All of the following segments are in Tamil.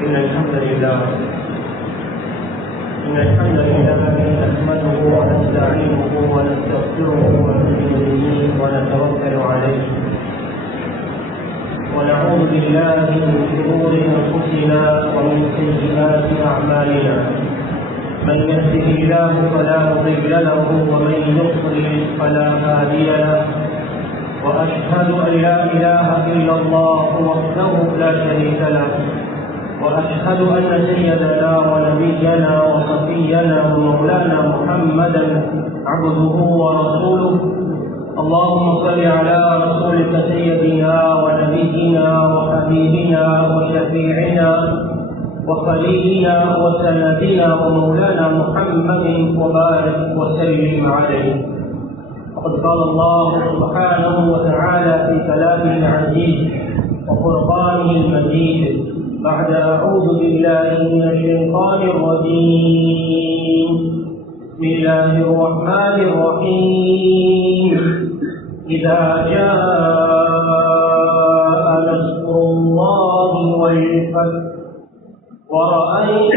إن الحمد لله نحمده ونستعينه ونستغفره ونؤمن به ونتوكل عليه ونعوذ بالله من شرور أنفسنا ومن سيئات أعمالنا من يهده الله فلا مضل له ومن يضلل فلا هادي له وأشهد أن لا إله إلا الله وحده لا شريك له وأشهد أن سيدنا ونبينا وصفينا ومولانا محمدا عبده ورسوله اللهم صل على رسولك سيدنا ونبينا وحبيبنا وشفيعنا وخليلنا وسندنا ومولانا محمد وبارك وسلم عليه. وقد قال الله سبحانه وتعالى في كلامه العزيز وقرآنه المجيد بعد أعوذ بالله من الشيطان الرجيم بسم الله الرحمن الرحيم إذا جاء نصر الله والفتح ورأيت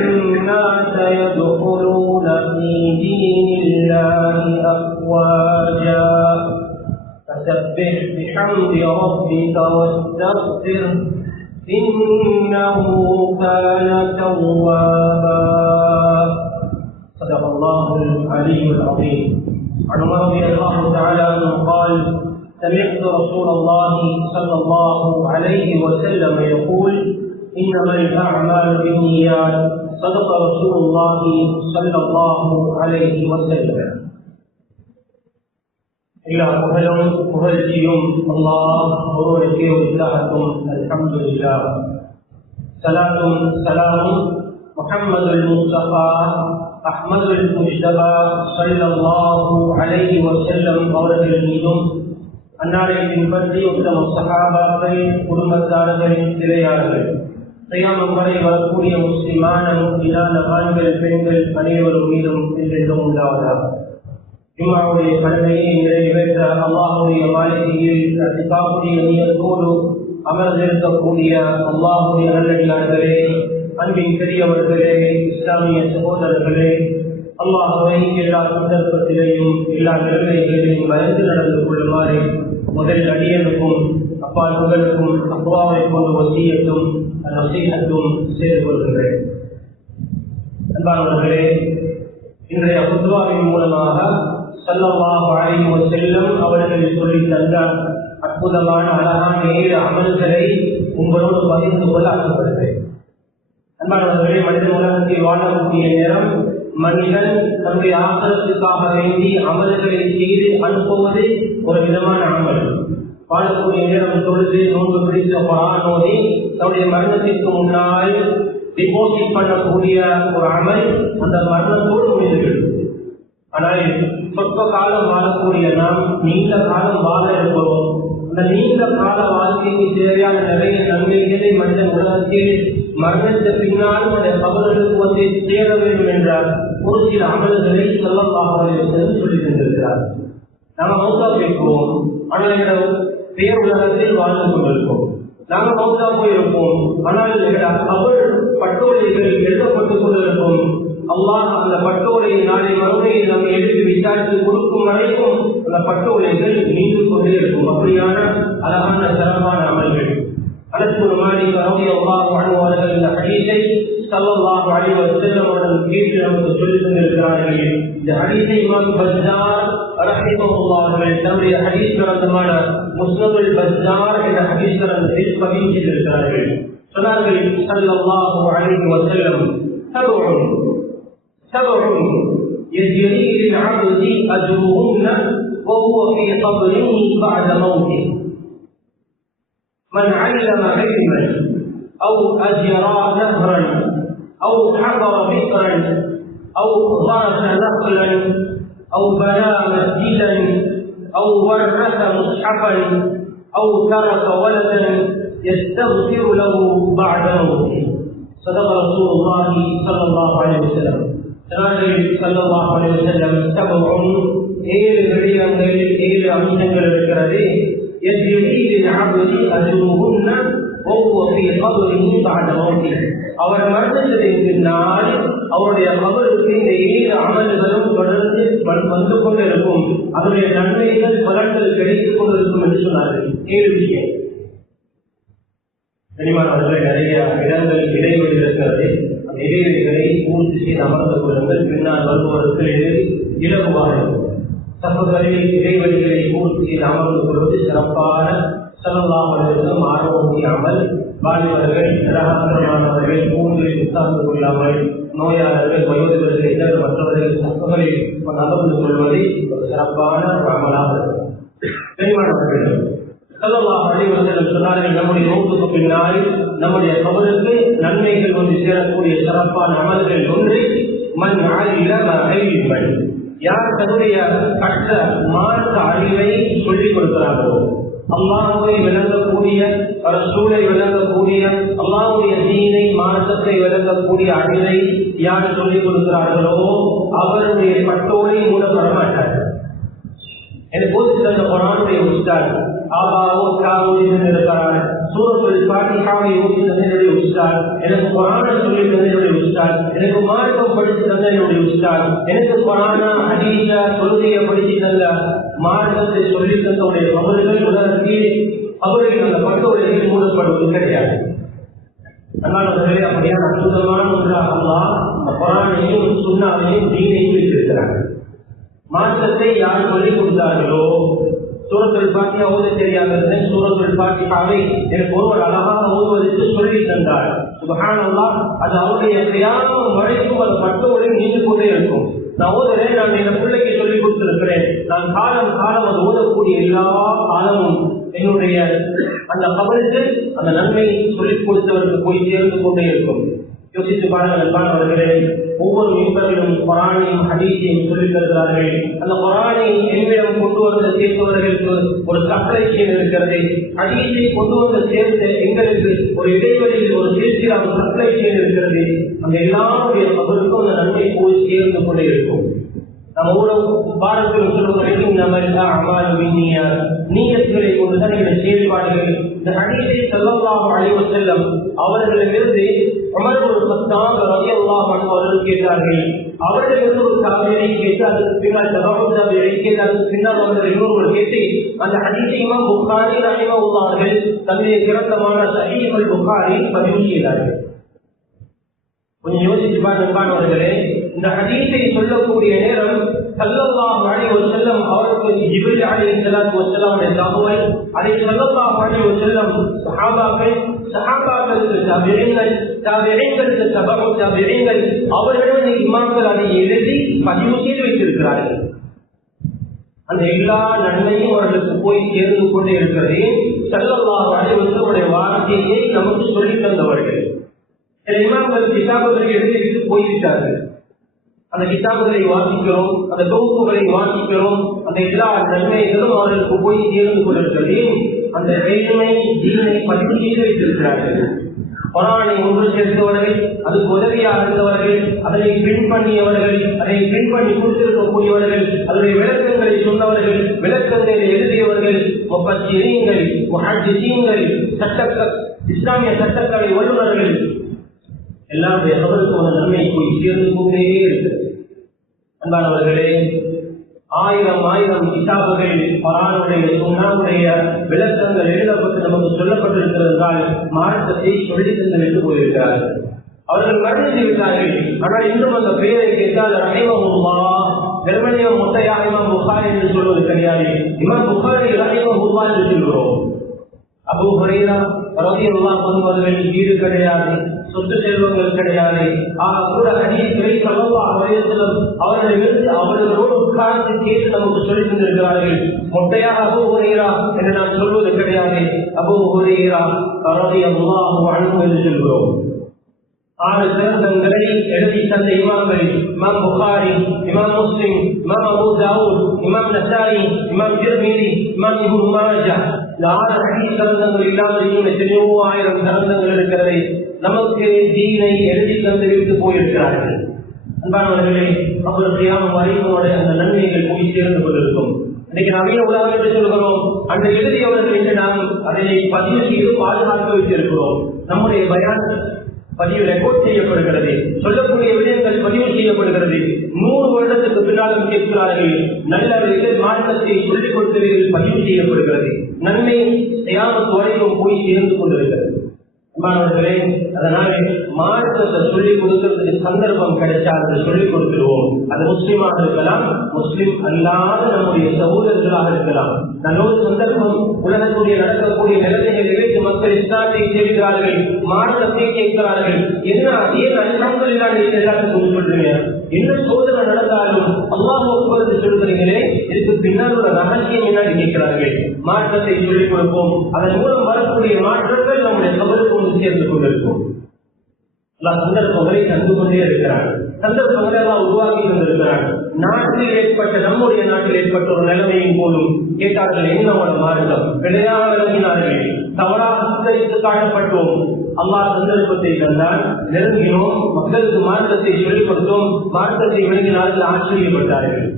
الناس يدخلون في دين الله أفواجا فسبح بحمد ربك واستغفره إنه كان توابا. صدق الله العلي العظيم. عن عمر رضي الله تعالى عنه قال سمعت رسول الله صلى الله عليه وسلم يقول إنما الأعمال بالنيات. صدق رسول الله صلى الله عليه وسلم. எல்லா புகழும் புகழ்ச்சியும் அல்லாஹ் ஒருவருக்கே உரித்தாகட்டும். அல்ஹம்துலில்லாஹ். ஸலாத்தும் ஸலாமும் முஹம்மதுல் முஸ்தபா அஹ்மதுல் முஜ்தபா ஸல்லல்லாஹு அலைஹி வஸல்லம் அவர்கள் மீதும் அன்னாரை பின்பற்றி உத்தம சஹாபாக்கள் குடும்பத்தார்கள் திரையாளர்கள் கியாமத் வரை வரக்கூடிய முஸ்லிமான முஃமினான ஆண்கள் பெண்கள் அனைவரும் மீதும் என்றென்றும் உண்டாவதாக. ஜும்ஆவுடைய கடமையை நிறைவேற்ற அல்லாஹ்வுடைய மாளிகையில் இஃதிகாஃபுடைய நியத்தோடு அமர்ந்திருக்கக்கூடிய அல்லாஹ்வுடைய நல்லடியார்களே, அன்பின் பெரியவர்களே, இஸ்லாமிய சகோதரர்களே, அல்லாஹ்வை எல்லா சந்தர்ப்பத்திலேயும் எல்லா நிலைமைகளிலும் பயந்து நடந்து கொள்ளுமாறு முதல் அடியனுக்கும் அப்பால் உங்களுக்கும் அக்வாவை கொண்டு வசியத்தும் நசீஹத்தும் செய்து கொள்கின்றேன். அன்பானவர்களே, இன்றைய குத்வாவின் மூலமாக ஸல்லல்லாஹு அலைஹி வஸல்லம் அவர்கள் சொல்லித் தந்த அற்புதமான அழகான 7 அமல்களை உங்களோடு பகிர்ந்து கொள்ள ஆசைப்படுகிறேன். அன்பானவர்களே, மனித உலகத்தில் வாழக்கூடிய நேரம் மனிதன் தன்னுடைய ஆசனத்துக்காக வேண்டி அமல்களை செய்து அனுப்புவது ஒரு விதமான அமல். வாழக்கூடிய நேரம் தொழுது நோன்பு பிடித்த குர்ஆன் ஓதி தன்னுடைய மரணத்திற்கு முன்னால் டிபாசிட் பண்ணக்கூடிய ஒரு அமல் அந்த மரணத்தோடு முடிந்துவிடும். ஆனால் சொற்ப காலம் வாழக்கூடிய நாம் நீண்ட காலம் வாழ இருக்கிறோம். அந்த நீண்ட கால வாழ்க்கைக்கு தேவையான நிறைய நன்மைகளை மனிதன் உலகத்தில் மரணத்த பின்னால் அந்த கபர்களுக்கு வந்து சேர வேண்டும் என்ற ஒரு சில அமல்களை ஸல்லல்லாஹு அலைஹி வஸல்லம் சொல்லி தந்திருக்கிறார். நாங்கள் மௌத்தா போயிருக்கிறோம், ஆனால் எங்களோட பேர் உலகத்தில் வாழ்ந்து கொண்டிருக்கோம். நாங்கள் மௌத்தா போயிருப்போம், ஆனால் கபர் பட்டோலைகள் எழுதப்பட்டுக் கொண்டிருக்கும். அல்லாஹ் அந்த பட்டோலை நாளை மறுமையை நம்ம எடுத்து விசாரித்து கொடுக்கும் வரைக்கும் அந்த பட்டோலைகள் நீண்டு கொண்டே இருக்கும். அப்படியான அழகான சிறப்பான அமல்கள். அனஸ் மாலிக் ரலியல்லாஹு அன்ஹு அவர்கள் இந்த ஹதீஸை ஸல்லல்லாஹு அலைஹி வஸல்லம் அவர்கள் கேட்டு நமக்கு சொல்லித் தந்திருக்கிறார்கள். இந்த ஹதீஸை இமாம் பஸ்ஸார் ரஹிமஹுல்லாஹ் அவர்கள் தம்முடைய ஹதீஸ் கிரந்தமான முஸ்னதுல் பஸ்ஸார் என்ற ஹதீஸ் கிரந்தத்தில் பதிவு செய்திருக்கிறார்கள். சொன்னார்கள் ஸல்லல்லாஹு அலைஹி வஸல்லம் سبع يجري للعبد أجرهن وهو في قبره بعد موته من علم علما أو أجرى نهرا أو حضر بئرا أو غرس نخلا أو بنى مسجدا أو ورث مصحفا أو ترك ولدا يستغفر له بعد موته. صدق رسول الله صلى الله عليه وسلم. ஸல்லல்லாஹு அலைஹி வஸல்லம் தபுஉன் 7 விடயங்கள் 7 அம்சங்கள் இருக்கிறது. يجري للعبد أجرهن அவர் மரணத்திற்கு பின்னால் அவருடைய கபருக்கு இந்த 7 அமல்களும் தொடர்ந்து வந்து கொண்டு இருக்கும். அதனுடைய நன்மைகள் பலன்கள் கிடைத்துக் கொண்டிருக்கும் என்று சொன்னார்கள். 7 விஷயம். கனிமானவர்கள், நிறைய இடங்கள் இடைவெளி இருக்கிறது. அந்த இடைவெளிகளை பூர்த்தி செய்து அமர்ந்து கொள்ளுங்கள். பின்னால் வருபவருக்கு இலகுவாக இருக்கும். சகோதரில் இடைவெளிகளை பூர்த்தி செய்து அமர்ந்து கொள்வது சிறப்பான ஸல்லல்லாஹு அலைஹி வஸல்லம் ஆர்வமூட்டியாமல் வாலிபர்கள், நிராகரமானவர்கள், பூங்களில் உட்கார்ந்து கொள்ளாமல் நோயாளர்கள், வயோதிபர்கள், இதர மற்றவர்கள் சகோதரில் அமர்ந்து கொள்வதை ஒரு சிறப்பான அமலாக இருக்கும். கனிமானவர்கள், ஸல்லல்லாஹு அலைஹி வஸல்லம் சொன்னார்கள், நம்முடைய மௌத்துக்கு பின்னால் நம்முடைய கபருக்கு நன்மைகள் வந்து சேரக்கூடிய சிறப்பான அமல்கள் ஒன்று மன் அலிம இல்மன். யார் தன்னுடைய கற்ற மார்க்க அறிவை சொல்லிக் கொடுக்கிறார்களோ, அல்லாஹ்வை விளங்கக்கூடிய, ரசூலை விளங்கக்கூடிய, அல்லாஹ்வுடைய தீனை மார்க்கத்தை விளங்கக்கூடிய அறிவை யார் சொல்லிக் கொடுக்கிறார்களோ அவருடைய பட்டோலை மூலம் வரமாட்டார்கள். எனக்கு போதித்து தந்த குர்ஆனுடைய உஸ்தாத் ஆபாவோ காவூரின் இருக்கிறார். சூரத்துல் ஃபாத்திஹாவை ஓதி தந்தனுடைய உஸ்தாத், எனக்கு குர்ஆனை சொல்லி தந்தனுடைய உஸ்தாத், எனக்கு மார்க்கம் படித்து தந்தனுடைய உஸ்தாத், எனக்கு குர்ஆன ஹதீஸ தொழுகையை படித்து தந்த மார்க்கத்தை சொல்லி தந்தவுடைய அவர்கள் உலகத்தில் அவர்கள் அந்த பட்டோலையில் மூடப்படுவது கிடையாது. அல்லாஹ்வே அப்படியான அற்புதமான ஒன்றாக அல்லாஹ் அந்த குர்ஆனையும் சுன்னாவையும் தீனையும் வைத்திருக்கிறார். மார்க்கத்தை யார் சொல்லிக் கொடுத்தார்களோ, சூரத்துல் ஃபாத்திஹா ஓத தெரியாதது சூரத்துல் ஃபாத்திஹாவை எனக்கு ஒருவர் அழகாக ஓதுவதற்கு சொல்லி தந்தார். சுப்ஹானல்லாஹ், அது அவருடைய கியாமம் வரைக்கும் அது பட்டோலை நீண்டு கொண்டே இருக்கும். நான் ஓதுறேன், நான் என் பிள்ளைக்கு சொல்லிக் கொடுத்திருக்கிறேன். நான் காலம் காலம் அது ஓதக்கூடிய எல்லா காலமும் என்னுடைய அந்த கபருக்கு அந்த நன்மை சொல்லிக் கொடுத்தவருக்கு போய் சேர்ந்து கொண்டே இருக்கும். யோசித்து பாருங்கள் அன்பானவர்களே, ஒவ்வொரு மிம்பரிலும் குர்ஆனையும் ஹதீஸையும் சொல்லித் தருகிறார்கள். அந்த குர்ஆனை என்னிடம் கொண்டு வந்து சேர்ப்பவர்களுக்கு ஒரு சப்ளை செயின் இருக்கிறது. ஹதீஸை கொண்டு வந்து சேர்த்த எங்களுக்கு ஒரு இடைவெளியில் ஒரு சில்சிலா சப்ளை செயின் இருக்கிறது. அந்த எல்லாருடைய கபருக்கும் அந்த நன்மை போய் சேர்ந்து கொண்டே இருக்கும். நம்ம ஊழல் பாரத்தில் சொல்வதற்கு நம்ம நீயத்துகளை கொண்டுதான் இந்த செயல்பாடுகள். இந்த ஹதீஸை ஸல்லல்லாஹு அலைஹி வஸல்லம் அவர்களிடமிருந்து உமர் இப்னு கத்தாப் ரலியல்லாஹு அன்ஹு அவர்கள் கேட்டார்கள். அவர்களிடமிருந்து ஒரு தாபிஈ கேட்டு, அதுக்கு பின்னால் தபாஉத் தாபிஈ கேட்டு, அதுக்கு பின்னால் அவர்கள் இன்னொருவர் கேட்டு, அந்த ஹதீஸை இமாம் புகாரி ரஹிமஹுல்லாஹ் அவர்கள் தன்னுடைய சிறந்தமான ஸஹீஹ் அல் புகாரி பதிவு செய்தார்கள். கொஞ்சம் யோசிச்சு பாருங்களே, இந்த ஹதீஸை சொல்லக்கூடிய நேரம் ஸல்லல்லாஹு அலைஹி வஸல்லம் அவருக்கு ஜிப்ரீல் அலைஹிஸ்ஸலாத்து வஸலாமுடைய தகவல், அதை ஸல்லல்லாஹு அலைஹி வஸல்லம் சஹாபாக்கள், சஹாபாக்களுக்கு தாபிஈன்கள், தாபிஈன்களுக்கு தபஉ தாபிஈன்கள், அவர்களுடைய இமாம்கள் அதை எழுதி பதிவு செய்து வைத்திருக்கிறார்கள். அந்த எல்லா நன்மையும் அவர்களுக்கு போய் சேர்ந்து கொண்டே இருக்கிறது. ஸல்லல்லாஹு அலைஹி வஸல்லமுடைய வார்த்தையை நமக்கு சொல்லித் தந்தவர்கள். சில இமாம்கள் கிதாபுகளை எழுதி போய்விட்டார்கள். அந்த கிதாபுகளை வாசிக்கிறோம், அந்த தொகுப்புகளை வாசிக்கிறோம், அந்த எல்லா நன்மைகளும் அவர்களுக்கு போய் சேர்ந்து கொண்டிருக்கிறது. அந்த வேதனை தீனை பதிவு செய்து வைத்திருக்கிறார்கள். குர்ஆனை ஒன்று சேர்த்தவர்கள், அதுக்கு உதவியாக இருந்தவர்கள், அதனை பின் பண்ணியவர்கள், அதை பின் பண்ணி கொடுத்திருக்கக்கூடியவர்கள், அதனுடைய விளக்கங்களை சொன்னவர்கள், விளக்கங்களை எழுதியவர்கள், முஃபஸ்ஸிரீன்கள், முஹத்திஸீன்கள், இஸ்லாமிய சட்டக்கலை வல்லுநர்கள், எல்லாருடைய கபருக்கு நன்மை போய் சேர்ந்து கொண்டே இருக்கிறது. அன்பானவர்களே, ஆயிரம் கிதாபுகள் குர்ஆனுடைய சுன்னாவுடைய விளக்கங்கள் எழுதப்பட்டு நமக்கு சொல்லப்பட்டிருக்கிறதால் மார்க்கத்தை சொல்லி தந்து போயிருக்கிறார்கள். அவர்கள் மரணித்து விட்டார்கள். ஆனால் இன்னும் அந்த பெயரை கேட்டால் ரஹிமஹுல்லாஹ், வெறுமனே முத்தையா இமாம் புகாரி என்று சொல்வது கிடையாது. இமாம் புகாரி ரஹிமஹுல்லாஹ் என்று சொல்கிறோம். அபூ ஹுரைரா ரலியல்லாஹு அன்ஹு அவர்கள் வீடு கிடையாது, சொத்து செல்வங்கள் கிடையாது. ஆனால் கூட ஹதீஸை ஸல்லல்லாஹு அலைஹி வஸல்லம் அவர்களிடமிருந்து அவர்களோடு உட்கார்ந்து கேட்டு நமக்கு சொல்லித் தந்திருக்கிறார்கள். மொட்டையாக அபூ ஹுரைரா என்று நான் சொல்வது கிடையாது. அபூ ஹுரைரா ரலியல்லாஹு அன்ஹு என்று சொல்கிறோம். 6 கிரந்தங்களை எழுதி தந்த இமாம்கள் இமாம் புகாரி, இமாம் முஸ்லிம், இமாம் அபூ தாவூத், இமாம் நசாயி, இமாம் திர்மிதி, இமாம் இப்னு மாஜா. இந்த 6 ஹதீஸ் கிரந்தங்கள் இல்லாமல் இன்னும் எத்தனையோ 1000 கிரந்தங்கள் இருக்கிறது. நமக்கு தீனை எழுதி தந்து விட்டு போயிருக்கிறார்கள். அன்பானவர்களே, அவர் கியாமம் வரைக்கும் அந்த நன்மைகள் போய் சேர்ந்து கொண்டிருக்கும். இன்னைக்கு நவீன உலகம் என்று சொல்கிறோம். அந்த எழுதியவர்கள் என்று நாம் அதை பதிவு செய்து பாதுகாக்க வைத்திருக்கிறோம். நம்முடைய பயான் பதிவு ரெக்கார்ட் செய்யப்படுகிறது, சொல்லக்கூடிய விடயங்கள் பதிவு செய்யப்படுகிறது. 100 வருடத்துக்கு பின்னாலும் கேட்கிறார்கள், நல்ல மார்க்கத்தை சொல்லிக் கொடுத்தவர்கள் பதிவு செய்யப்படுகிறது. நன்மை கியாமத் வரைக்கும் போய் சேர்ந்து கொண்டிருக்கிறது. மாணவர்களே, அதனால மார்க்கத்தை சொல்லிக் கொடுக்கிறதுக்கு சந்தர்ப்பம் கிடைச்சால் அதை சொல்லிக் கொடுத்துருவோம். அது முஸ்லிமாக இருக்கலாம், முஸ்லிம் அல்லாத நம்முடைய சகோதரர்களாக இருக்கலாம். நல்லொரு சந்தர்ப்பம், உலகத்துடைய நடக்கக்கூடிய நிலைமைகளை மக்கள் இஸ்லாத்தை செய்கிறார்கள், மார்க்கத்தை கேட்கிறார்கள். என்ன ஏன் அல்ஹம்துலில்லாஹ் நீங்க எல்லாத்துக்கும் சொல்றீங்க? என்ன சோதனை நடந்தாலும் அல்லாஹ் அக்பர் சொல்கிறீங்களே, இதுக்கு பின்னால் ஒரு ரகசியம் என்னன்னு கேட்கிறார்கள். மார்க்கத்தை சொல்லிக் கொடுப்போம், அதன் மூலம் வரக்கூடிய மாற்றங்கள் நம்முடைய கபருக்கு சேர்ந்து கொண்டிருக்கும். சந்தர்ப்பங்களை தந்து கொண்டே இருக்கிறார், சந்தர்ப்பங்களை எல்லாம் உருவாக்கி கொண்டிருக்கிறார். நாட்டில் ஏற்பட்ட, நம்முடைய நாட்டில் ஏற்பட்ட ஒரு நிலைமையின் போலும் கேட்டார்கள், என்னோட மார்க்கம் பிழையாக விளங்கினார்கள், தவறாக சித்தரித்து காட்டப்பட்டோம். அல்லாஹ் சந்தர்ப்பத்தை தந்தால் நெருங்கினோம், மக்களுக்கு மார்க்கத்தை சொல்லிக் கொடுத்தோம், மார்க்கத்தை விளங்கினார்கள், ஆச்சரியப்பட்டார்கள்.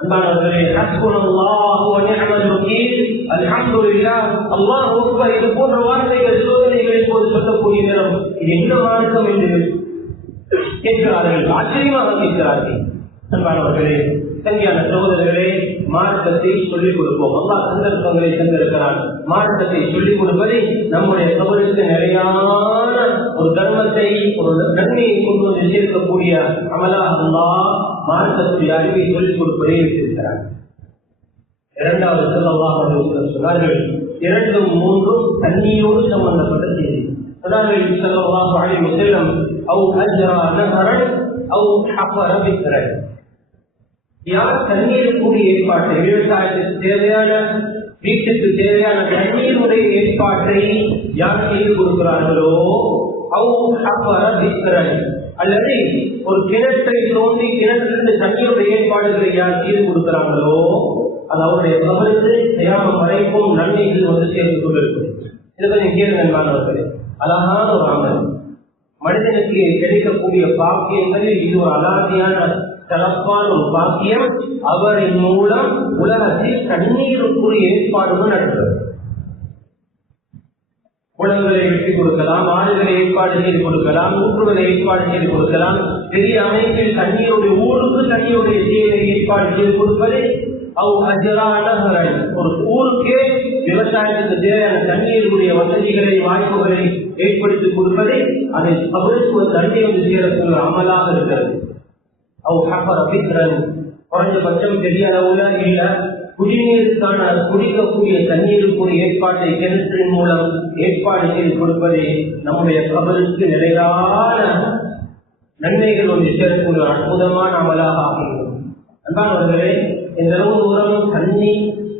அன்பானவர்களே, ஹஸ்புனல்லாஹு வ நிஅமல் வக்கீல், அல்ஹம்துலில்லாஹ், அல்லாஹ் அக்பர், இது போன்ற வார்த்தைகள் சோதனைகளின் போது சொல்லக்கூடிய நேரம் இது என்ன மார்க்கம் என்று கேட்கிறார்கள், ஆச்சரியமாக கேட்கிறார்கள். அன்பானவர்களே, சங்கியான சகோதரர்களே, மார்க்கத்தை சொல்லிக் கொடுப்போம். அல்லாஹ் சந்தர்ப்பங்களை தந்திருக்கிறான். மார்க்கத்தை சொல்லிக் கொடுப்பதை நம்முடைய கபருக்கு நிறையான ஒரு தர்மத்தை, ஒரு நன்மையை கொண்டு வந்து சேர்க்கக்கூடிய அமலாக அல்லாஹ் மார்க்கத்துடைய அறிவை சொல்லிக் கொடுப்பதை வைத்திருக்கிறார். இரண்டாவது ஸல்லல்லாஹு அலைஹி வஸல்லம் சொன்னார்கள், 2 3 தண்ணீரோடு சம்பந்தப்பட்ட செய்தி. சொன்னார்கள் ஸல்லல்லாஹு அலைஹி வஸல்லம், அவு அஜ்ரா நஹரன் அவு ஹஃபர பிக்ரன். யார் தண்ணீருக்குரிய ஏற்பாட்டை, விவசாயத்துக்கு தேவையான, வீட்டுக்கு தேவையான தண்ணீருடைய ஏற்பாட்டை யார் செய்து கொடுக்கிறார்களோ, அல்லது ஒரு கிணற்றை தோண்டி கிணற்றிலிருந்து தண்ணீருடைய ஏற்பாடுகளை யார் செய்து கொடுக்கிறார்களோ, அது அவருடைய கபருக்கு தியானம் வரைக்கும் நன்மைகள் வந்து சேர்ந்து கொண்டிருக்கும். இதை கொஞ்சம் கேளுங்க மாணவர்களே, அழகான ஒரு அமல், மனிதனுக்கு கிடைக்கக்கூடிய பாக்கியங்களில் இது ஒரு அலாதியான சிறப்பான ஒரு பாக்கியம். அவரின் மூலம் உலகத்தில் தண்ணீருக்குரிய ஏற்பாடுகள் நடக்கிறது. குளங்களை வெட்டி கொடுக்கலாம், ஆறுகளை ஏற்பாடு செய்து கொடுக்கலாம், ஊற்றுகளை ஏற்பாடு செய்து கொடுக்கலாம். பெரிய அமைப்பில் தண்ணீருடைய ஊருக்கு தண்ணீருடைய தேவை ஏற்பாடு செய்து கொடுப்பது ஒரு ஊருக்கே விவசாயத்துக்கு தேவையான தண்ணீருடைய வசதிகளை, வாய்ப்புகளை ஏற்படுத்தி கொடுப்பதை அதை அவருக்கு ஒரு தண்ணி வந்து சேரக்கூடிய அமலாக இருக்கிறது. குறைஞ்சபட்சம் பெரிய அளவுல இல்ல, குடிநீருக்கான குடிக்கக்கூடிய தண்ணீருக்குரிய ஏற்பாட்டை கிணற்றின் மூலம் ஏற்பாடு செய்து கொடுப்பதே நம்முடைய கபருக்கு நிலையான நன்மைகள் ஒன்று சேரக்கூடிய அற்புதமான அமலாக ஆகிறது. அன்பானவர்களே, இந்த அளவு தூரம்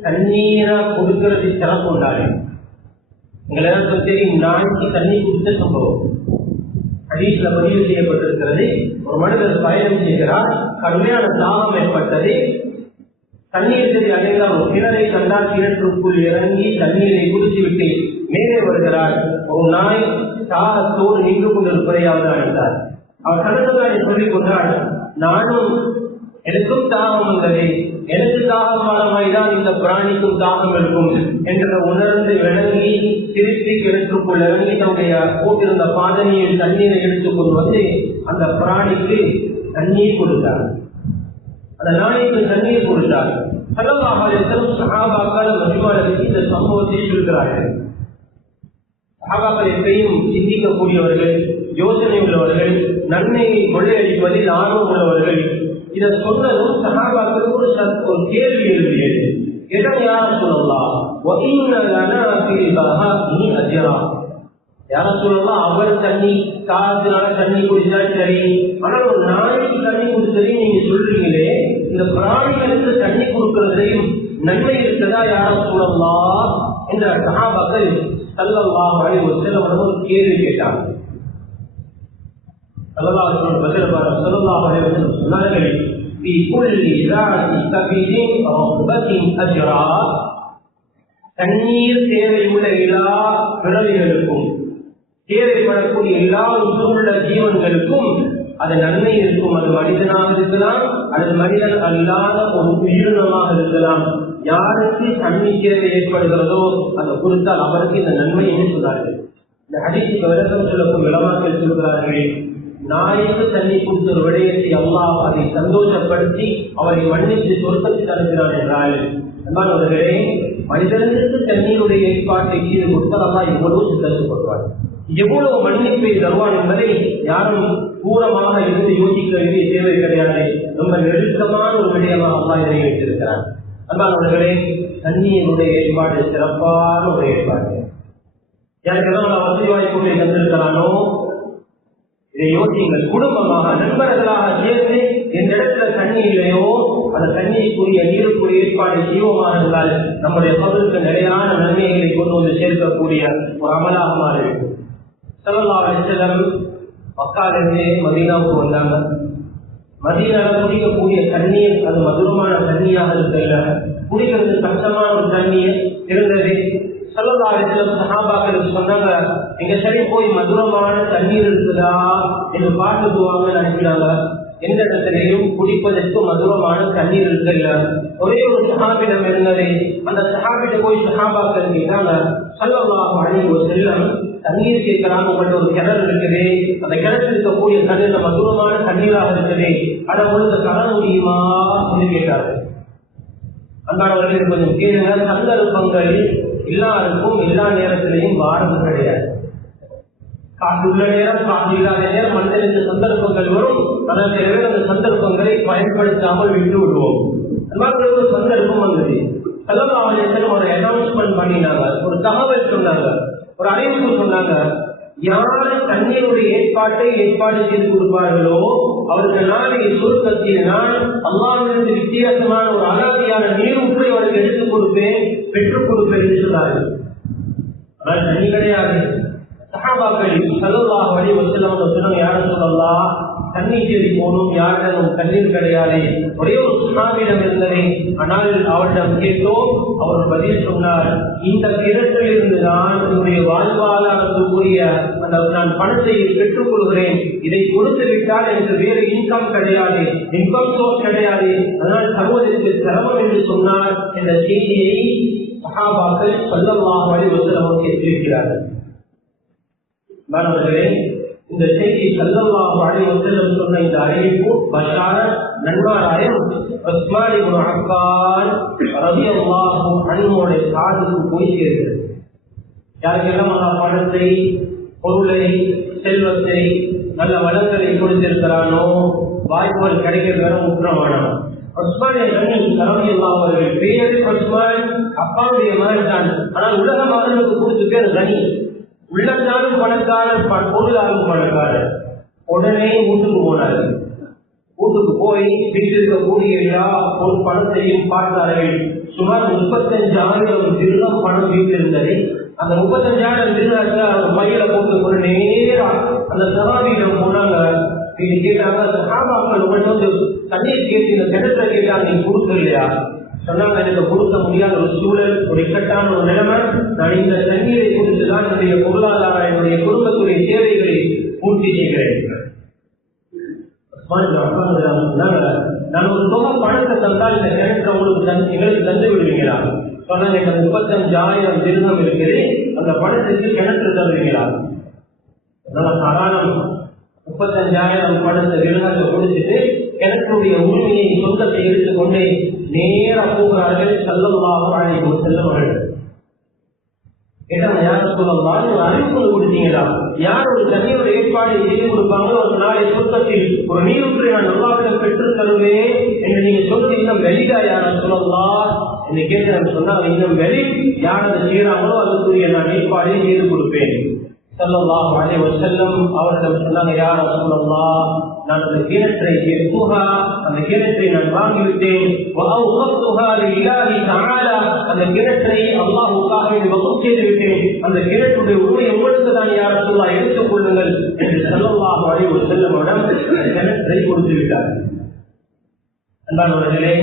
தண்ணீரா கொடுக்கிறது சிறப்பு உண்டாரு. எங்களுக்கு தெரியும், நாளைக்கு தண்ணி குடித்த சம்பவம் ஹதீஸ்ல பதிவு செய்யப்பட்டிருக்கிறது. ஒரு மனிதர் பயணம் செய்கிறார், கடுமையான தாகம் ஏற்பட்டது, தண்ணீர் சரி அடைந்தால் ஒரு கிணறை கண்டால் கிணற்றுக்குள் இறங்கி தண்ணீரை குடித்துவிட்டு மேலே வருகிறார். ஒரு நாய் தாகத்தோடு நின்று கொண்டிருப்பதை அவர் அழைத்தார். அவர் கருத்துக்களை சொல்லிக் கொண்டால், நானும் எனக்கும் தாகம் வந்தது, எனக்கு தாகமானமாய்தான் இந்த பிராணிக்கும் தாகம் இருக்கும் என்ற உணர்ந்து விளங்கி திருப்பி கிணற்றுக்குள் இறங்கி தன்னுடைய போட்டிருந்த பாதனையில் தண்ணீரை எடுத்துக்கொண்டு வந்து அந்த பிராணிக்கு தண்ணீர் கொடுத்தார், அந்த நாய்க்கு தண்ணீர் கொடுத்தார். ஸல்லல்லாஹு அலைஹி வஸல்லம் சஹாபாக்கள் மஜ்மாஅத்தில் இந்த சம்பவத்தை சொல்கிறார்கள். சஹாபாக்கள் எப்பயும் சிந்திக்கக்கூடியவர்கள், யோசனை உள்ளவர்கள், நன்மையை கொள்ளையடிப்பதில் ஆர்வம் உள்ளவர்கள். இதை சொன்னதும் சஹாபாக்களுக்கு ஒரு கேள்வி எழுதியது. இடம் யார சொல்லலாம், யார சொல்லலாம், அவர் தண்ணி காலத்தினால தண்ணி குடிச்சாலும் சரி, ஆனால் ஒரு நாளைக்கு தண்ணி குடிச்சதையும் நீங்க சொல்றீங்களே, இந்த பிராணிகளுக்கு தண்ணி கொடுக்கிறதையும் நன்மை இருக்கிறதா யார சொல்லலாம் என்ற சஹாபாக்கள் ஸல்லல்லாஹு அலைஹி வஸல்லம் ஒரு கேள்வி கேட்டாங்க. சொன்னார்கள், தண்ணீர் தேவையுள்ள எல்லா பிறவிகளுக்கும், தேவைப்படக்கூடிய எல்லா உள்ள ஜீவன்களுக்கும் அது நன்மை இருக்கும். அது மனிதனாக இருக்கலாம், அல்லது மனிதன் அல்லாத ஒரு உயிரினமாக இருக்கலாம். யாருக்கு தண்ணி தேவை ஏற்படுகிறதோ அதை கொடுத்தால் அவருக்கு இந்த நன்மை என்று சொன்னார்கள். இந்த ஹதீஸுக்கு விளக்கம் சொல்லக்கூடிய உலமாக்கள் சொல்கிறார்கள், நாய்க்கு தண்ணி கொடுத்த ஒரு விடயத்தை அல்லாஹ் அதை சந்தோஷப்படுத்தி அவரை மன்னித்து சொர்க்கத்தில் அனுப்பினான் என்றால், அன்பானவர்களே, மனிதனுக்கு தண்ணீருடைய ஏற்பாட்டை செய்து கொடுத்தால் அல்லாஹ் எவ்வளவு சந்தோஷப்படுவார், எவ்வளவு மன்னிப்பை தருவான் என்பதை யாரும் பூரமாக இருந்து யோசிக்க வேண்டிய தேவை கிடையாது. ரொம்ப நெருக்கமான ஒரு விடயமாக அல்லாஹ் இதை வைத்திருக்கிறார். அன்பானவர்களே, தண்ணீருடைய ஏற்பாடு சிறப்பான ஒரு ஏற்பாடு. யாருக்கெல்லாம் நான் வசதி வாய்ப்புகளை தந்திருக்கிறானோ இதை யோசியுங்கள். குடும்பமாக நண்பர்களாக சேர்ந்து எந்த இடத்துல தண்ணி இல்லையோ அந்த தண்ணிக்குரிய நீருக்குரிய ஏற்பாடு செய்வோமாக இருந்தால் நம்முடைய பகுதிக்கு நிலையான நன்மைகளை கொண்டு வந்து சேர்க்கக்கூடிய ஒரு அமலாக மாறிவிடும். ஸல்லல்லாஹு அலைஹி வஸல்லம் மக்காவிலிருந்து மதீனாவுக்கு வந்தாங்க. மதீனாவில் குடிக்கக்கூடிய தண்ணீர் அது மதுரமான தண்ணியாக இருக்கல, குடிக்கிறது கஷ்டமான ஒரு தண்ணீர் இருந்தது. ஸல்லல்லாஹு அலைஹி வஸல்லம் சஹாபாக்களுக்கு சொன்னாங்க, எங்க சரி போய் மதுரமான தண்ணீர் இருக்குதா என்று பார்த்து போவாங்கன்னு நினைக்கிறாங்க. எந்த இடத்திலையும் குடிப்பதற்கு மதுரமான தண்ணீர் இருக்கல. ஒரே ஒரு சஹாபிடம் இருந்தது. அந்த சஹாபிட்ட போய் சஹாபாக்கள் கேட்டாங்க, ஸல்லல்லாஹு அலைஹி வஸல்லம் தண்ணீர் கேட்கிறாங்க, உங்கள்ட்ட ஒரு கிணறு இருக்குது, அந்த கிணறு இருக்கக்கூடிய தண்ணீர் மதுரமான தண்ணீராக இருக்குது, அதை உங்களுக்கு தர முடியுமா என்று கேட்டாரு. அன்பானவர்கள் கொஞ்சம் கேளுங்க, சந்தர்ப்பங்கள் எல்லாருக்கும் எல்லா நேரத்திலையும் வாரம் கிடையாது. காசு உள்ள நேரம், காசு இல்லாத நேரம், மனிதனுக்கு சந்தர்ப்பங்கள் வரும். ஆனால் சில பேர் அந்த சந்தர்ப்பங்களை பயன்படுத்தாமல் விட்டு விடுவோம். அன்பானவர்களுக்கு ஒரு சந்தர்ப்பம் வந்தது. ஸல்லல்லாஹு அலைஹி வஸல்லம் ஒரு அனௌன்ஸ்மெண்ட் பண்ணினாங்க, ஒரு தகவல் சொன்னாங்க, ஒரு அறிவிப்பு சொன்னாங்க. யார் தண்ணீருடைய ஏற்பாடு செய்து கொடுப்பார்களோ அவருக்கு நாளைய சுருக்கத்தில் நான் அல்லாஹ்விலிருந்து வித்தியாசமான ஒரு அலாதியான நீரூற்றை அவருக்கு எடுத்துக் கொடுப்பேன், பெற்றுக் கொடுப்பேன் என்று சொன்னார்கள். ஆனால் தண்ணி கிடையாது. சஹாபாக்கள் ஸல்லல்லாஹு அலைஹி வஸல்லம் சொன்னாங்க, யார சொல்லலாம், தண்ணி தேடி போகணும், யாரிடம் தண்ணீர் கிடையாது. ஒரே ஒரு சுனாமியிடம் இருந்தது. ஆனால் அவரிடம் கேட்டோம், அவர் பதில் சொன்னார், இந்த கிணற்றில் இருந்து நான் என்னுடைய வாழ்வாதாரத்துக்குரிய அந்த நான் பணத்தை பெற்றுக் கொள்கிறேன், இதை கொடுத்து விட்டால் எனக்கு வேறு இன்கம் கிடையாது, இன்கம் சோர்ஸ் கிடையாது, அதனால் தருவதற்கு சிரமம் என்று சொன்னார். என்ற செய்தியை சஹாபாக்கள் ஸல்லல்லாஹு அலைஹி வஸல்லம் கேட்டிருக்கிறார்கள். மாணவர்களே, இந்த செய்தி ஸல்லல்லாஹு அலைஹி வஸல்லம் சொன்ன இந்த அறிவிப்பு பஷாரத் நன்மாராயம் உஸ்மான் இப்னு அஃபான் ரலியல்லாஹு அன்ஹுடைய காதுக்கு போய் சேர்ந்தது. யாருக்கெல்லாம் அல்லாஹ் பணத்தை, பொருளை, செல்வத்தை, நல்ல வளங்களை கொடுத்திருக்கிறானோ வாய்ப்புகள் கிடைக்கிறது முக்கியமானவன். உஸ்மான் ரலியல்லாஹு அவர்கள் பேரு உஸ்மான், அப்பாவுடைய மகன் தான். ஆனால் உலக மகனுக்கு கொடுத்து பேர் கனி, உள்ளத்தாலும் பணக்காரர், பொருளாலும் பணக்காரர். உடனே வீட்டுக்கு போனார். வீட்டுக்கு போய் வீட்டிருக்கக்கூடிய எல்லா ஒரு பணத்தையும் பார்த்தார்கள். சுமார் 35,000 திருடம் பணம் வீட்டில் இருந்தது. அந்த 35,000 திருடத்தை பையில போட்டு ஒரு நேரா அந்த சஹாபியிடம் போனாங்க. இது கேட்டாங்க, சஹாபாக்கள் உங்கள்கிட்ட வந்து தண்ணீர் கேட்டு இந்த கிணத்துல கேட்டாங்க, நீங்க கொடுக்க இல்லையா? சொன்னாங்க, எனக்கு கொடுக்க முடியாத ஒரு சூழல், ஒரு இக்கட்டான ஒரு நிலைமை, நான் இந்த தண்ணீரை கொடுத்துதான் என்னுடைய பொருளாதார, என்னுடைய குடும்பத்துடைய தேவைகளை பூர்த்தி செய்கிறேன். நான் ஒரு தொகை பணத்தை தந்தால் இந்த கிணற்றை உங்களுக்கு எங்களுக்கு தந்து விடுவீங்களா? சொன்னாங்க, எனக்கு 35,000 திருகம் இருக்குது, அந்த பணத்துக்கு கிணற்று தருவீங்களா? சாதாரணம் 35,000 பணத்தை திருகத்தை கொடுத்துட்டு கிணற்றுடைய உரிமையை சொந்தத்தை எடுத்துக்கொண்டு நேர போகிறார்கள் ஸல்லல்லாஹு அலைஹி வஸல்லம் அவர்கள். கேட்டாங்க, யார சொல்லலாம், ஒரு அறிவிப்பு கொடுத்தீங்களா? யார் ஒரு தண்ணீரோட ஏற்பாடு செய்து கொடுப்பாங்களோ ஒரு நாளை சுத்தத்தில் ஒரு நீரூற்றை நான் அல்லாஹ்விடம் பெற்றுத் தருவேன் என்று நீங்க சொல்றது இன்னும் வெளியா யார சொல்லலாம் என்று கேட்கிறேன். சொன்னாங்க, இன்னும் வெளி யார் அதை செய்யறாங்களோ அதுக்குரிய நான் ஏற்பாடை செய்து கொடுப்பேன். ஸல்லல்லாஹு அலைஹி வஸல்லம் அவரிடம் சொன்னாங்க, யார சொல்லலாம், நான் அந்த கிணற்றை அந்த கிணற்றை நான் வாங்கிவிட்டேன். அந்த கிணற்றை அல்லாஹ்வுக்காக வக்ஃப் செய்து விட்டேன். அந்த கிணற்றுடைய உண்மை உங்களுக்கு தான் யார சொல்லலாம், எடுத்துக் கொள்ளுங்கள் என்று ஸல்லல்லாஹு அலைஹி வஸல்லம் கிணற்றை கொடுத்து விட்டார். அன்பானவர்களே,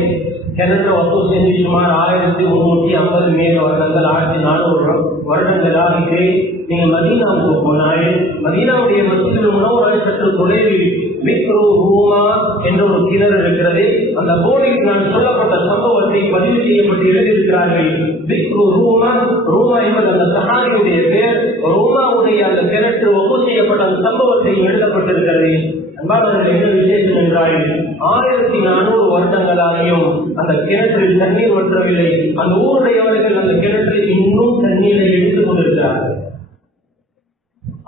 கிணற்றை வக்ஃப் செஞ்சு சுமார் 1350 மேல் வருடங்கள், 1400 வருடங்களாக நீங்க மதீனாவுக்கு போனால் மதீனாவுடைய மஸ்ஜிதுல் முனவ்வரில் சற்று தொலைவில் மிக்ரு ரூமா என்ற ஒரு கிணறு இருக்கிறது. அந்த போர்டில் நான் சொல்லப்பட்ட சம்பவத்தை பதிவு செய்யப்பட்டு எழுதியிருக்கிறார்கள். ரூமா என்பது அந்த சஹாபியுடைய பேர். ரூமாவுடைய அந்த கிணற்று ஒப்பு செய்யப்பட்ட அந்த சம்பவத்தை எழுதப்பட்டிருக்கிறது. அன்பானவர்கள், என்ன விசேஷம் என்றால் 1400 வருடங்களாகியும் அந்த கிணற்றில் தண்ணீர் வற்றவில்லை. அந்த ஊருடையவர்கள் அந்த கிணற்றில் இன்னும் தண்ணீரை எடுத்துக் கொண்டிருக்கிறார்கள்.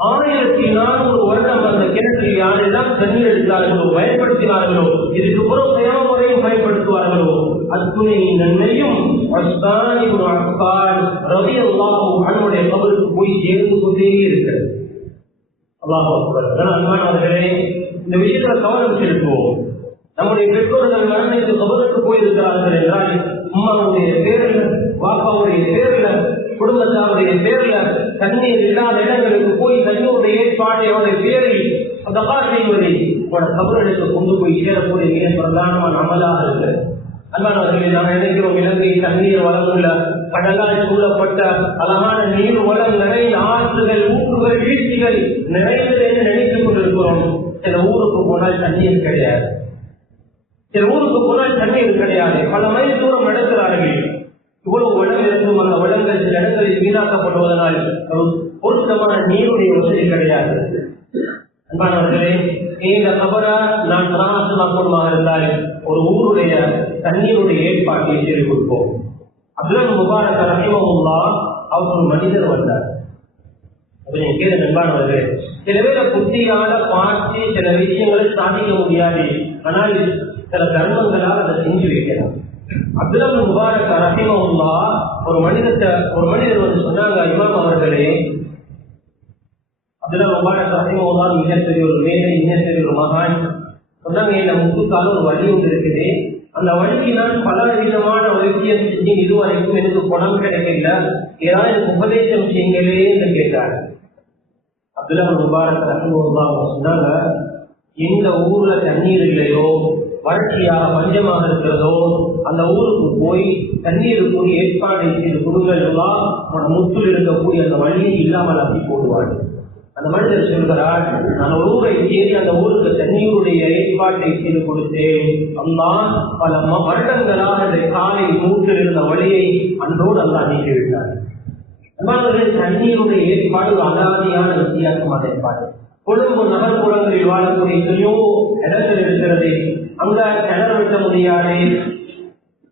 1400 வருடம் அந்த கிணற்றில் யாரெல்லாம் தண்ணீர் எடுத்தார்களோ, பயன்படுத்தினார்களோ, இதுக்கு புறம் முறையும் பயன்படுத்துவார்களோ, அத்துணை நன்மையும் அவனுடைய கபருக்கு போய் சேர்ந்து கொண்டே இருக்கிறது. அல்லாஹ் அக்பர். அன்பானவர்களே, இந்த விஷயத்துல கவனம் செலுத்துவோம். நம்முடைய பெற்றோர்கள் மரணித்து கபருக்கு போயிருக்கிறார்கள் என்றால் அம்மாவுடைய பேர்ல, பாப்பாவுடைய பேர்ல, குடும்பத்தாருடைய பேர்ல தண்ணீர் இல்லாத இடங்களுக்கு போய் தண்ணீருடைய ஏற்பாடையோட பேரில் அந்த செய்வதை கபர்களுக்கு கொண்டு போய் சேரக்கூடிய மிக பிரதானமான அமலாக இருக்கிறது. அன்பானவர்களை நாம் நினைக்கிறோம், இலங்கை தண்ணீர் வளமுள்ள கடலால் சூழப்பட்ட அழகான நீர் வளம் நிறைந்த ஆற்றுகள், ஊற்றுகள், வீழ்ச்சிகள் நிறைந்தது என்று நினைத்துக் கொண்டிருக்கிறோம். சில ஊருக்கு போனால் தண்ணீர் கிடையாது, சில ஊருக்கு போனால் தண்ணீர் கிடையாது. பல மைல் தூரம் நடக்கிறார்கள். இவ்வளவு வளம் இருக்கும் அந்த வளங்கள் சில இடங்களில் வீணாக்கப்படுவதனால் பொருத்தமான நீருடைய வசதி கிடையாது. அன்பானவர்களே, இந்த கபரை நான் சனாசனமாக இருந்தால் ஒரு ஊருடைய தண்ணீருடைய ஏற்பாட்டை செய்து கொடுப்போம். அப்துல் முபாரக் ரஹிமஹுல்லாஹ் அவர் ஒரு மனிதர் வந்தார். கேள்வி அன்பானவர்களே, சில பேரை புத்தியால பார்த்து சில விஷயங்களை சாதிக்க முடியாது, ஆனால் சில தர்மங்களால் அதை செஞ்சு வைக்கலாம். அப்துல் முபாரக் ரஹிமஹுல்லாஹ் ஒரு மனிதர் வந்து சொன்னாங்க, இமாம் அவர்களே, அப்துல் முபாரக் ரஹிமஹுல்லாஹ் மிகப்பெரிய ஒரு வேலை, மிகப்பெரிய ஒரு மகான். சொன்னாங்க, இந்த முத்துக்கால ஒரு வழி ஒன்று இருக்குது, அந்த வழிக்கு நான் பல விதமான வைத்தியம் செஞ்சு இதுவரைக்கும் எனக்கு பணம் கிடைக்கல, ஏதாவது எனக்கு உபதேசம் செய்யுங்களே என்று கேட்டார். அப்துல் முபாரக் ரஹிமஹுல்லாஹ் சொன்னாங்க, எந்த ஊர்ல தண்ணீர் இல்லையோ, வறட்சியாக பஞ்சமாக இருக்கிறதோ, அந்த ஊருக்கு போய் தண்ணீருக்குரிய ஏற்பாடை செய்து கொடுங்களா, முத்தில் இருக்கக்கூடிய அந்த வழியை இல்லாமல் அப்படி போடுவார். அந்த மனிதர் சொல்கிறார், நான் ஒரு ஊரை தேடி அந்த ஊருக்கு தண்ணீருடைய ஏற்பாட்டை செய்து கொடுத்தேன். அம்மா பல வருடங்களாக அந்த காலை மூட்டில் இருந்த வழியை அன்றோடு அல்லா நீக்கிவிட்டார். தண்ணீருடைய ஏற்பாடு அலாதியான வித்தியாசமான ஏற்பாடு. கொழும்பு நகர்ப்புறங்களில் வாழக்கூடிய எத்தனையோ இடங்கள் இருக்கிறது, அங்க கிணறு வெட்ட முடியாது,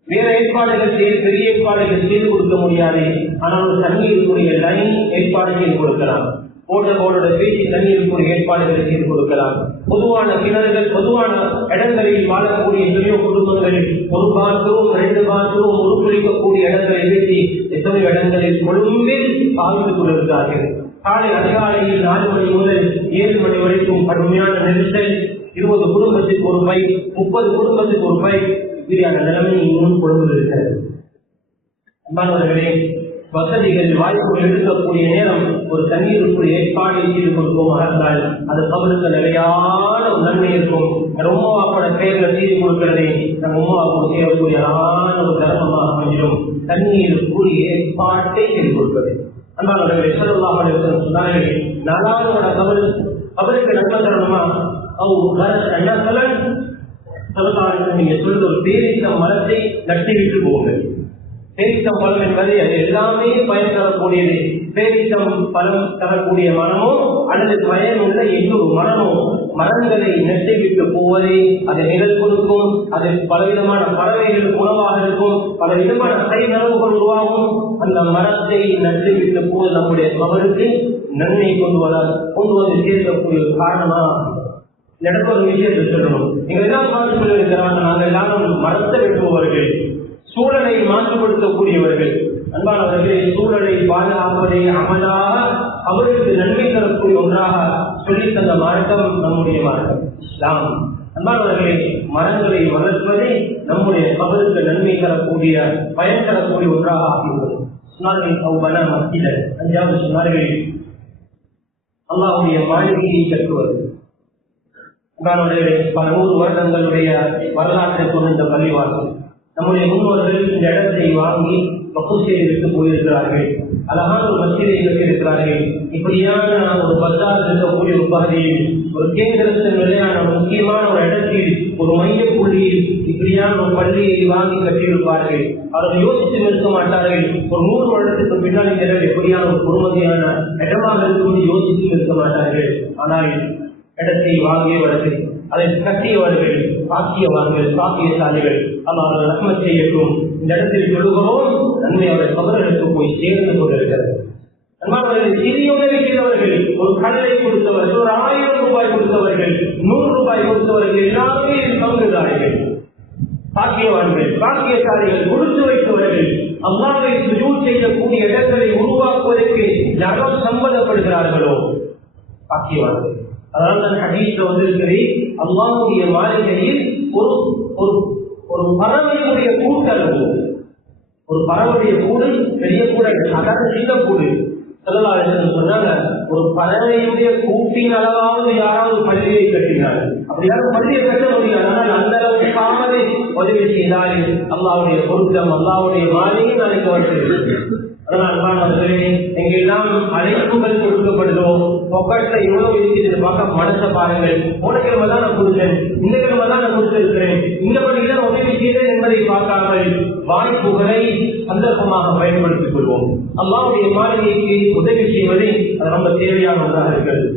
வேற ஏற்பாடுகள் செய்து பெரிய ஏற்பாடுகள் செய்து கொடுக்க முடியாது. ஆனால் ஒரு தண்ணீருக்குரிய லைன் ஏற்பாடு செய்து கொடுக்கலாம், போட்டோட பேச்சு தண்ணீருக்குரிய ஏற்பாடுகள் செய்து கொடுக்கலாம். பொதுவான கிணறுகள், பொதுவான இடங்களில் வாழக்கூடிய எத்தனையோ குடும்பங்கள் ஒரு பாத்ரூம், 2 பாத்ரூம், ஒரு குளிக்கக்கூடிய இடங்களை பேசி எத்தனையோ இடங்களில் கொழும்பில் பாவித்துக் கொண்டிருக்கிறார்கள். காலை அதிகாலையில் 4 மணி முதல் 7 மணி வரைக்கும் கடுமையான நெரிசல். 20 குடும்பத்துக்கு ஒரு பை, 30 குடும்பத்துக்கு ஒரு பை, இப்படியான நிலைமை இன்னும் கொண்டு இருக்கிறது. அன்பானவர்களே, வசதிகள் வாய்ப்புகள் இருக்கக்கூடிய நேரம் ஒரு தண்ணீருக்குரிய ஏற்பாடு செய்து கொடுப்போமாக இருந்தால் அது கபருக்கு நிலையான ஒரு நன்மை இருக்கும். உம்மாவோட பெயர்ல செய்து கொடுக்கிறதே நம் உம்மாவுக்கு செய்யக்கூடிய ஒரு தர்மமாக அமைஞ்சிடும். தண்ணீருக்குரிய ஏற்பாட்டை செய்து கொடுப்பது. அன்பானவர்களே, ஸல்லல்லாஹு அலைஹி வஸல்லம் சொன்னார்கள், 4ஆவது கபருக்கு நன்மை தரணுமா, நீங்க சொல்றது ஒரு பேரித்தம் மரத்தை நட்டிவிட்டு போங்க. பேரித்தம் பழம் என்பது அது எல்லாமே பயன் தரக்கூடியது. பேரித்தம் பழம் தரக்கூடிய மரமோ அல்லது பயனுள்ள இன்னொரு மரமோ மரங்களை நட்டிவிட்டு போவதை அது நிழல் கொடுக்கும். அது பலவிதமான பறவைகளுக்கு உணவாக இருக்கும், பல விதமான கைநரவுகள் உருவாகும். அந்த மரத்தை நட்டிவிட்டு போவது நம்முடைய கபருக்கு நன்மை கொண்டு வந்து சேர்க்கக்கூடிய ஒரு காரணமாக நடக்க ஒரு விஷயத்தை சொல்லணும். நீங்க எல்லாம் பார்த்து சொல்லியிருக்கிறாங்க, நாங்கள் எல்லாரும் மரத்தை வெட்டுபவர்கள், சூழலை மாசுபடுத்தக்கூடியவர்கள். அன்பானவர்களே, சூழலை பாதுகாப்பதை அமலாக அவருக்கு நன்மை தரக்கூடிய ஒன்றாக சொல்லி தந்த மார்க்கம் நம்முடைய மார்க்கம் இஸ்லாம். அன்பானவர்களே, மரங்களை வளர்ப்பதை நம்முடைய கபருக்கு நன்மை தரக்கூடிய, பயன் தரக்கூடிய ஒன்றாக ஆகியுள்ளது. சொன்னார்கள், 5வது சொன்னார்கள், அல்லாஹ்வுடைய மாளிகையை கட்டுவது. பல 100 வருடங்களுடைய வரலாற்றை கொண்ட பள்ளிவாசல். நம்முடைய முன்னோர்கள் இந்த இடத்தை வாங்கி வகுப்பு செய்து விட்டு போயிருக்கிறார்கள். அழகான ஒரு மஸ்ஜிதை கட்டியிருக்கிறார்கள். இப்படியான ஒரு பஜார் இருக்கக்கூடிய ஒரு பகுதியில், ஒரு கேந்திரத்தின் நிலையான முக்கியமான ஒரு இடத்தில், ஒரு மையப்புள்ளியில் இப்படியான ஒரு பள்ளியை வாங்கி கட்டியிருப்பார்கள். அவர்கள் யோசித்து நிற்க மாட்டார்கள். ஒரு 100 வருடத்துக்கு பின்னால் இந்த இடம் எப்படியான ஒரு பொறுமதியான இடமாக இருக்கும் யோசித்து நிற்க மாட்டார்கள். ஆனால் இடத்தை வாங்கியவர்கள், அதை கட்டியவர்கள் பாக்கியவான்கள், பாக்கியசாலிகள். அல்லாஹ் ரஹ்மத் செய்யட்டும். இந்த இடத்தில் சொல்லுகிறோம், நன்மை அவர்கள் கபர்களுக்கு போய் சேர்ந்து கொண்டிருக்கிறது. சிறிய உதவி செய்தவர்கள், ஒரு கடலை கொடுத்தவர்கள், ஒரு 1000 ரூபாய் கொடுத்தவர்கள், 100 ரூபாய் கொடுத்தவர்கள் எல்லாருமே பங்குதாரிகள், பாக்கியவான்கள், பாக்கியசாலிகள், கொடுத்து வைத்தவர்கள். அல்லாஹ்வை சுஜூத் செய்யக்கூடிய இடங்களை உருவாக்குவதற்கு யாரும் சம்பந்தப்படுகிறார்களோ பாக்கியவான்கள். அதனால் தான் ஹதீஸ்ல வந்திருக்கிறது, அல்லாஹ்வுடைய மாளிகையில் ஒரு பறவையுடைய கூட்டளவு, ஒரு பறவையுடைய கூடு, பெரிய கூடு, அதாவது சின்ன கூடு. சொன்னாங்க, ஒரு பறவையுடைய கூட்டின் அளவாவது யாராவது பள்ளியை கட்டினார். அப்படி யாரும் பள்ளியை கட்ட முடியாது. ஆனால் அந்த அளவுக்காவது உதவி செய்தால் அல்லாஹ்வுடைய பொருத்தம், அல்லாஹ்வுடைய மாளிகை நாளைக்கு வருகிறது. அதனால் மாணவர்களே, எங்கெல்லாம் அழைப்புகள் கொடுக்கப்படுதோ, பொக்கெட்ல எவ்வளவு இருக்குது பார்க்க மனசை பாருங்கள். போன கிழமை தான் நான் கொடுத்தேன், இந்த கிழமை தான் நான் கொடுத்திருக்கிறேன், இந்த பள்ளியில உதவி செய்தேன் என்பதை பார்க்காமல் வாய்ப்புகளை சந்தர்ப்பமாக பயன்படுத்திக் கொள்வோம். அல்லாஹ்வுடைய மாளிகைக்கு உதவி செய்வதை அது ரொம்ப தேவையான ஒன்றாக இருக்கிறது.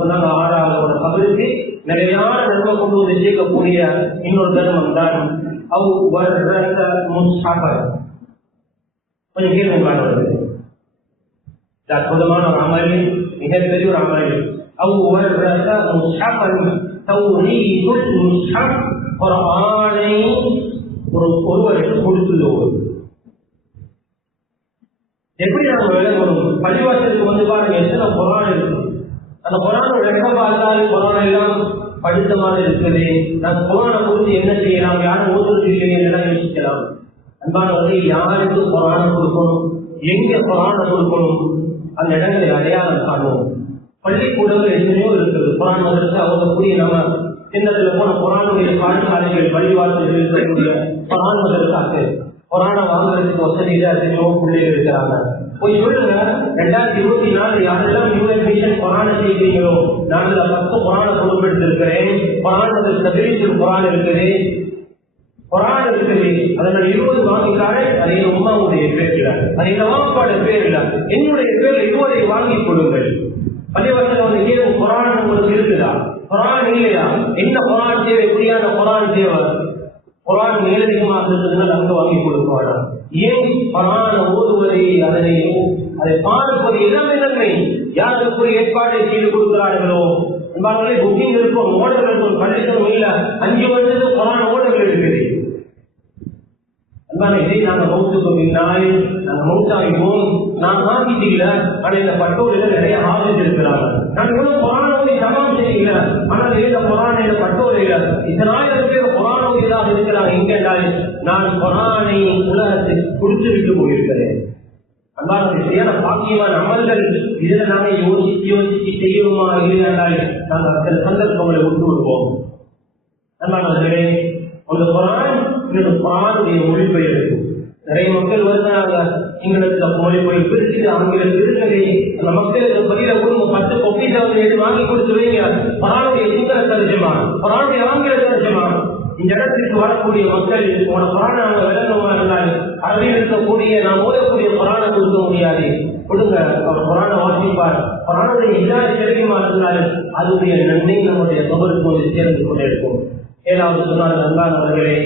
சொன்னாங்க, 6வது கபருக்கு நிறையான நன்மை கொண்டு வந்து சேர்க்கக்கூடிய இன்னொரு தர்மம் தான் கொஞ்சம் கேள்வி. அற்புதமான ஒரு அமல், மிகப்பெரிய ஒரு அமல். ஒரு ஆணை ஒருவருக்கு கொடுத்துள்ளோம். எப்படி நாங்கள் விளங்கணும்? பள்ளிவாசலுக்கு வந்து பாருங்க, எத்தனை குரான் இருக்கு. அந்த குரானோட ரெக்க பார்த்தாலும் குரான் எல்லாம் படித்த மாதிரி இருக்குது. நான் குரானை கொடுத்து என்ன செய்யலாம், யாரும் ஓதுறது இல்லையே எல்லாம் யோசிக்கலாம். அன்பானவர்களே, யாருக்கு குரானை கொடுக்கணும், எங்க குரானை கொடுக்கணும், அந்த இடங்களை அடையாளம் காணுவோம். பள்ளிக்கூடங்கள் எத்தனையோ இருக்குது. குரான் மதரசா ஓதக்கூடிய நம்ம சின்னத்துல போன குரானுடைய பாடசாலைகள், பள்ளிவாசல்கள் இருக்கக்கூடிய குரான் மதரசாக்கு குரானை வாங்குறதுக்கு வசதியில எத்தனையோ பிள்ளைகள் இருக்கிறாங்க. போய் சொல்லுங்க, 2024 யாரெல்லாம் யூனியன் குரானை செய்வீங்களோ, நான் 10 குரானை பொறுப்பெடுத்திருக்கிறேன், குரான் மதரசா குரான் இருக்குது, குரான் இருக்குது, அதனால 20 வாங்கிட்டாரே, அது என் உமாவுடைய பேர் இல்லை, அது என் அம்மாப்பாட பேர் இல்லை, என்னுடைய பேர் 20 வாங்கி கொடுங்கள். பள்ளிவாசல வந்து கேட்கும், குரான் உங்களுக்கு இருக்குதா, குரான் இல்லையா, என்ன குரான் தேவை, எப்படியான குரான் தேவை, குரான் மேலதிகமாக இருந்ததுனால் அங்க வாங்கி கொடுப்பானா. ஏன் குரான் ஓதுவதை, அதை பார்ப்பது எல்லாமே நன்மை. யாருக்கு ஏற்பாடை செய்து கொடுக்கிறார்களோ, புக்கிங் இருக்கும், ஓட்டல் இருக்கும், பள்ளிக்கும் இல்ல 5 வருஷத்துக்கு குரான் ஓட்டல் இருக்குது. இதை நாங்கள் மௌத்துக்கு பின்னால் நாங்கள் மௌத்தாகிப்போம். நான் ஆகிட்டு இல்லை, ஆனால் இந்த பட்டோரில நிறைய ஆபத்து இருக்கிறாங்க. நான் இவ்வளவு குரானோதை சமம் செய்யல, ஆனால் இந்த குரான் இந்த பட்டோரையில 1000 பேர் குரானோதையாக இருக்கிறாங்க. எங்கென்றால் நான் குரானை உலகத்தில் கொடுத்து விட்டு போயிருக்கிறேன். அன்பான சரியான பாக்கியமான அமல்கள் இதுல நாங்கள் யோசிச்சு செய்வோமா இல்லையால் நாங்கள் சில சந்தர்ப்பங்களை விட்டு விடுவோம். அன்பானவர்களே, அந்த குரான் குரானுடைய மொழிபெயர்ப்பு நிறைய மக்கள் வருகிறாங்க. இங்கிலத்துல மொழிபெயர்ப்பு பிரிச்சு ஆங்கிலம் இருக்கிறது. அந்த மக்களுக்கு பதில கூட 10 பொக்கிஷாவது வாங்கி கொடுத்து வைங்க. குரானுடைய சிங்கள தரிசமா, குரானுடைய ஆங்கில தரிசமா. இந்த இடத்திற்கு வரக்கூடிய மக்கள் உன குரானை நாங்கள் விளங்கமா இருந்தால் அதில் இருக்கக்கூடிய நாம் ஓதக்கூடிய குரானை கொடுக்க முடியாது. கொடுங்க, அவர் குரானை வாசிப்பார். குரானுடைய இல்லாத கிடைக்குமா இருந்தால் அதுடைய நன்மை நம்முடைய தொகருக்கு வந்து சேர்ந்து கொண்டே இருக்கும். 7வது சொன்னார், அன்பானவர்களே,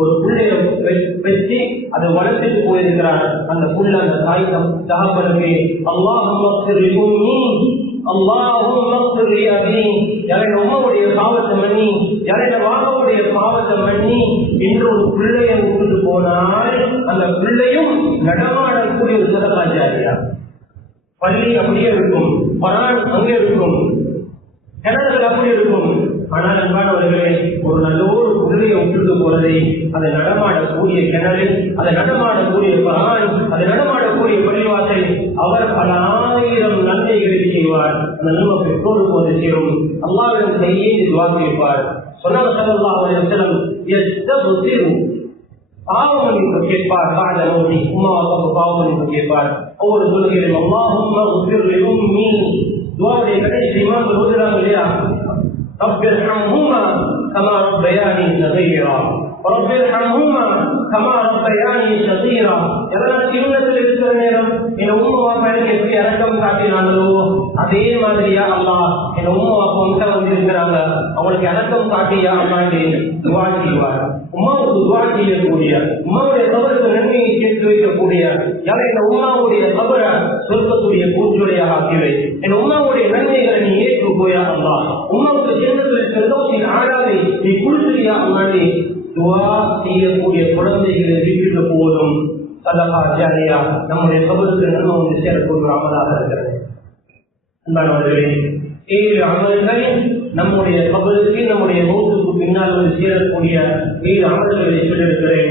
ஒரு பிள்ளையை வச்சு அதை வளர்த்துட்டு போயிருக்கிறார். அந்த புள்ள, அந்த தாய் தகப்பனுக்கு உம்மாவுடைய பாவத்தை மன்னி, யாரைய வாகவுடைய பாவத்தை மன்னி என்று ஒரு பிள்ளையை விட்டுட்டு போனால் அந்த பிள்ளையும் நடமாடக்கூடிய ஒரு சதகாச்சாரியா. பள்ளி அப்படியே இருக்கும், பரான் அங்கே இருக்கும், கிணறுகள் அப்படி இருக்கும். ஆனால் அன்பானவர்களே, ஒரு நல்ல ஒரு பிள்ளையை விட்டுட்டு போறதை, அதை நடமாடக்கூடிய கிணறு, அதை நடமாடக்கூடிய பரான், அதை நடமாடக்கூடிய பள்ளிவாசல், அவர் பல 1000 நன்மைகளை செய்வார். அந்த நன்மை பெற்றோடு போது சேரும். அல்லாஹ்வின் கையை வாங்கியிருப்பார். சொன்னார் ஸல்லல்லாஹு அலைஹி வஸல்லம், பாவம் மன்னிப்பு கேட்பார். காதலோடி உம்மாவுக்கு பாவம் மன்னிப்பு கேட்பார். ஒவ்வொரு தொழுகையிலும் அல்லாஹும்ம உஃபிர் லி உம்மி துஆவுடைய கடைசி இமாம் ஓதுறாங்க இல்லையா, ரப்பிர்ஹம்ஹுமா கமா ரப்பயானி ஸகீரா ரப்பிர்ஹம்ஹுமா கமா ரப்பயானி ஸகீரா. எல்லாம் சின்னத்தில் இருக்கிற நேரம் என் உம்மா அப்பா எப்படி இறக்கம் காட்டினாங்களோ அதே மாதிரியா அல்லாஹ் என் உம்மா அப்பா உங்க வந்திருக்கிறாங்க அவங்களுக்கு இறக்கம் காட்டியா அல்லாஹ் துஆ செய்வார். உம்மாவுக்கு துஆ செய்யக்கூடிய, உம்மாவுடைய கபருக்கு நன்மையை சேர்த்து வைக்கக்கூடிய, யாரை இந்த உம்மாவுடைய கபரை சொர்க்கத்துடைய பூஞ்சொலியாக ஆக்கிவை, என் உம்மாவுடைய நன்மைகளை நீ ஏற்று போயா அல்லாஹ், உம்மாவுக்கு ஜன்னத்துல் ஃபிர்தௌஸின் ஆளாவை நீ குளிர்ச்சியா அல்லாஹ். துஆ செய்யக்கூடிய குழந்தைகளை வீட்டிற்கு போதும் சதகா ஜாரியா நம்முடைய கபருக்கு நன்மை வந்து சேரக்கூடிய அமலாக இருக்கிறது. அன்பானவர்களே, 7 அமல்கள் நம்முடைய கபருக்கு நம்முடைய மௌத்துக்கு பின்னால் வந்து சேரக்கூடிய 7 அமல்களை சொல்லியிருக்கிறேன்.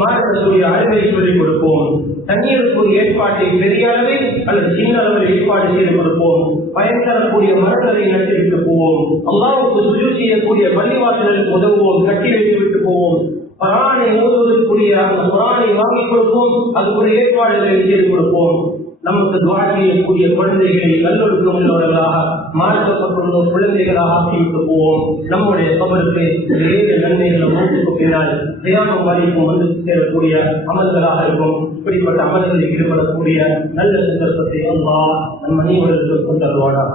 மார்க்கத்துடைய அறிவை சொல்லிக் கொடுப்போம். தண்ணீருக்குரிய ஏற்பாட்டை பெரிய அளவில் அல்லது சின்ன அளவில் ஏற்பாடு செய்து கொடுப்போம். பயன் தரக்கூடிய மரங்களை நட்டுவிட்டு போவோம். அல்லாஹ்வுக்கு சுஜூத் செய்யக்கூடிய பள்ளிவாசலுக்கு உதவுவோம். கட்டி வைத்து விட்டு போவோம். குர்ஆனை ஓதுவதற்குரிய அந்த குர்ஆனை வாங்கிக் கொடுப்போம். அதுக்குரிய ஏற்பாடுகளை செய்து கொடுப்போம். நமக்கு துஆ செய்யக்கூடிய குழந்தைகளை நல்லொழுக்கம் உள்ளவர்களாக மாற்றப்பட்டுள்ள குழந்தைகளாக ஆக்கிவிட்டு போவோம். நம்முடைய கபருக்கு 7 நன்மைகள் மூன்றுக்கு பின்னால் தியானம் வரைக்கும் வந்து சேரக்கூடிய அமல்களாக இருக்கும். இப்படிப்பட்ட அமல்களில் ஈடுபடக்கூடிய நல்ல சந்தர்ப்பத்தை அல்லாஹ் நம் அனைவருக்கும் கொண்டருவானாக.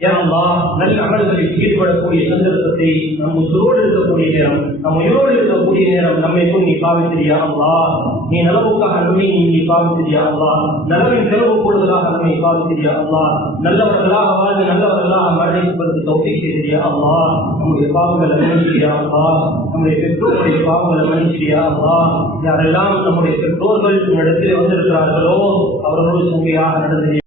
யா அல்லாஹ், நல்ல அமல்களில் ஈடுபடக்கூடிய சந்தர்ப்பத்தை நம் உயிரோடு இருக்கக்கூடிய நேரம், நம் உயிரோடு இருக்கக்கூடிய நேரம் நம்மை நீ பாவித்திரியா அல்லாஹ், நீ நலவுக்காக நம்மை நீ பாவித்திரியா அல்லாஹ், நலவின் செலவு கூடுதலாக நம்மை பாவித்திரியா அல்லாஹ், நல்லவர்களாக வாழ்ந்து நல்லவர்களாக மரணிப்பதற்கு தௌஃபீக் செய்தியா அல்லாஹ், நம்முடைய பாவங்களை மன்னிச்சியா அல்லாஹ், நம்முடைய பெற்றோருடைய பாவங்களை மன்னிச்சியா அல்லாஹ். யாரெல்லாம் நம்முடைய பெற்றோர்கள் இடத்திலே வந்திருக்கிறார்களோ அவர்களோடு சுமையாக நடந்து